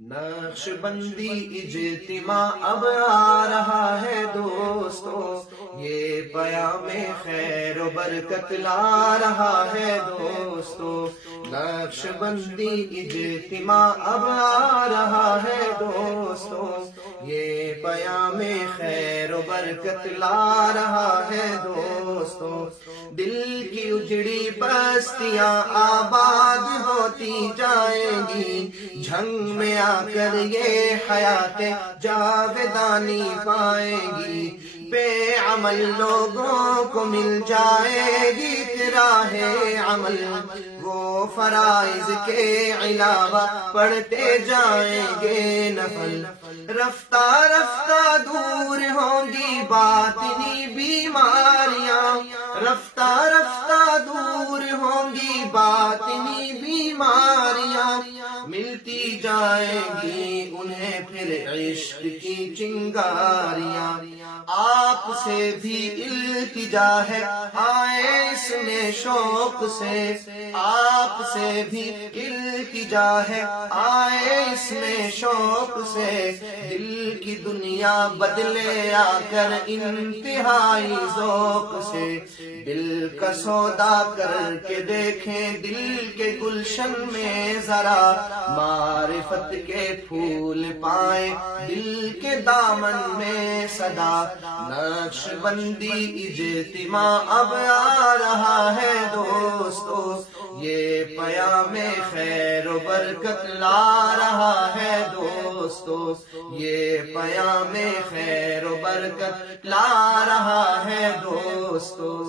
نقش بندی اجتماع اب آ رہا ہے دوستو، یہ پیام خیر و برکت لا رہا ہے دوستو۔ نقش بندی اجتماع اب آ رہا ہے دوستو، یہ پیام خیر و برکت لا رہا ہے دوستو۔ دل کی اجڑی بستیاں آباد ہوتی جائیں گی، جھنگ میں آ کر یہ حیات جاودانی پائیں گی۔ بے عمل لوگوں کو مل جائے گی راہ عمل، وہ فرائض کے علاوہ پڑھتے جائیں گے نفل۔ رفتہ رفتہ دور ہوں گی باطنی بیماریاں، رفتہ رفتہ دور ہوں گی باطنی بیماریاں، ملتی جائیں گی انہیں پھر عشق کی چنگاریاں۔ آپ سے بھی التجا ہے آئے اس میں شوق سے، آپ سے بھی التجا ہے آئے اس میں شوق سے۔ دل کی دنیا بدلے آ کر انتہائی ذوق سے، دل کا سودا کر کے دیکھیں دل کے گلشن میں ذرا، معرفت کے پھول پائیں دل کے دامن میں صدا۔ نقش بندی اجتماع اب آ رہا ہے دوستو، یہ پیام خیر و برکت لا رہا ہے دوستو، یہ پیام خیر و برکت لا رہا ہے دوستو۔